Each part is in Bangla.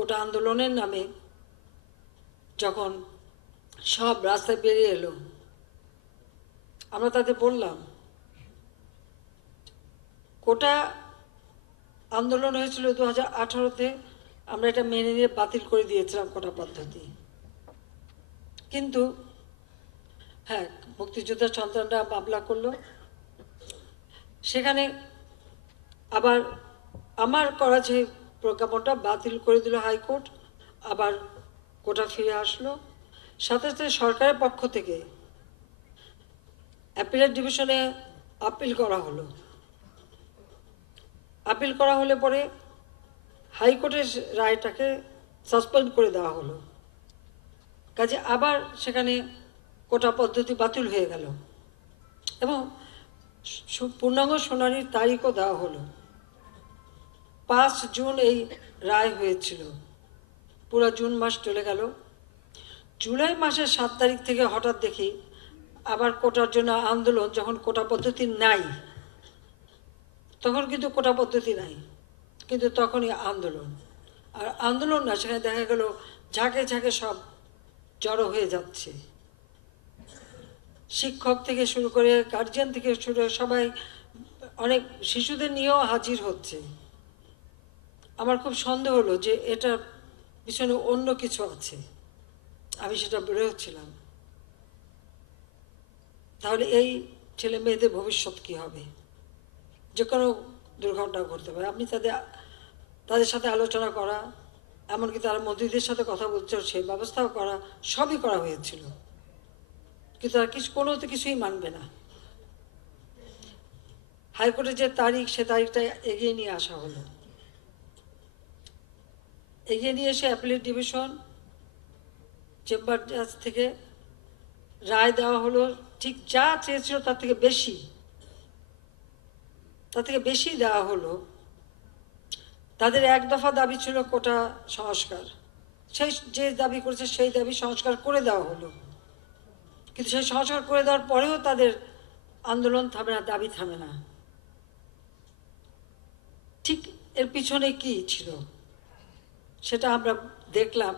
কোটা আন্দোলনের নামে যখন সব রাস্তায় বেরিয়ে এলো, আমরা তাদের বললাম কোটা আন্দোলন হয়েছিল 2018-তে, আমরা এটা মেনে নিয়ে বাতিল করে দিয়েছিলাম কোটা পদ্ধতি। কিন্তু হ্যাঁ, মুক্তিযোদ্ধার সন্তানরা মামলা করলো, সেখানে আবার আমার করা যে প্রজ্ঞাপনটা বাতিল করে দিল হাইকোর্ট, আবার কোটা ফিরে আসলো। সাথে সাথে সরকারের পক্ষ থেকে অ্যাপিলেট ডিভিশনে আপিল করা হলো। আপিল করা হলে পরে হাইকোর্টের রায়টাকে সাসপেন্ড করে দেওয়া হলো। কাজে আবার সেখানে কোটা পদ্ধতি বাতিল হয়ে গেল এবং পূর্ণাঙ্গ শুনানির তারিখও দেওয়া হলো। 5 জুন এই রায় হয়েছিল। পুরো জুন মাস চলে গেল। জুলাই মাসের 7 তারিখ থেকে হঠাৎ দেখি আবার কোটার জন্য আন্দোলন। যখন কোটা পদ্ধতি নাই, তখন কিন্তু কোটা পদ্ধতি নাই, কিন্তু তখনই আন্দোলন। আর আন্দোলন না, সেখানে দেখা গেল ঝাঁকে ঝাঁকে সব জড়ো হয়ে যাচ্ছে। শিক্ষক থেকে শুরু করে গার্জিয়ান থেকে শুরু করে সবাই, অনেক শিশুদের নিয়েও হাজির হচ্ছে। আমার খুব সন্দেহ হলো যে এটার পিছনে অন্য কিছু আছে। আমি সেটা বেড়ে হচ্ছিলাম, তাহলে এই ছেলে মেয়েদের ভবিষ্যৎ কী হবে? যে কোনো দুর্ঘটনা ঘটতে পারে। আপনি তাদের সাথে আলোচনা করা, এমনকি তারা মন্ত্রীদের সাথে কথা বলছে, সেই ব্যবস্থাও করা, সবই করা হয়েছিল, কিন্তু তারা কোনোতে কিছুই মানবে না। হাইকোর্টের যে তারিখ, সে তারিখটা এগিয়ে নিয়ে আসা হলো। এগিয়ে নিয়ে এসে অ্যাপিলেট ডিভিশন চেম্বার জাজ থেকে রায় দেওয়া হলো। ঠিক যা চেয়েছিল তার থেকে বেশি দেওয়া হলো। তাদের এক দফা দাবি ছিল কোটা সংস্কার, সেই যে দাবি করেছে সেই দাবি সংস্কার করে দেওয়া হলো। কিন্তু সেই সংস্কার করে দেওয়ার পরেও তাদের আন্দোলন থামে না, দাবি থামে না। ঠিক এর পিছনে কি ছিল সেটা আমরা দেখলাম,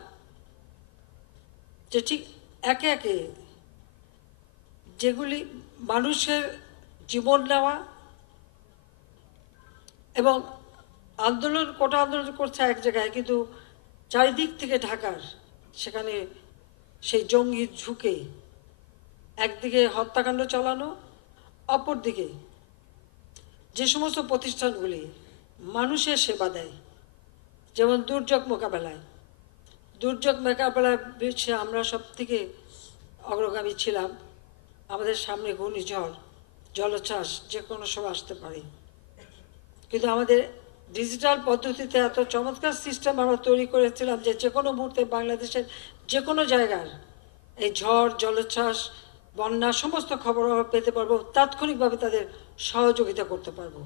যে ঠিক একে একে যেগুলি মানুষের জীবন নেওয়া এবং আন্দোলন, কোটা আন্দোলন করছে এক জায়গায়, কিন্তু চারিদিক থেকে ঢাকার সেখানে সেই জঙ্গি ঝুঁকে একদিকে হত্যাকাণ্ড চালানো, অপরদিকে যে সমস্ত প্রতিষ্ঠানগুলি মানুষের সেবা দেয়, যেমন দুর্যোগ মোকাবেলায় বিষয়ে আমরা সব থেকে অগ্রগামী ছিলাম। আমাদের সামনে ঘূর্ণিঝড়, জলোচ্ছ্বাস যে কোনো সময় আসতে পারে, কিন্তু আমাদের ডিজিটাল পদ্ধতিতে এত চমৎকার সিস্টেম আমরা তৈরি করেছিলাম যে কোনো মুহূর্তে বাংলাদেশের যে কোনো জায়গার এই ঝড়, জলোচ্ছ্বাস, বন্যা সমস্ত খবর আমরা পেতে পারবো, তাৎক্ষণিকভাবে তাদের সহযোগিতা করতে পারবো।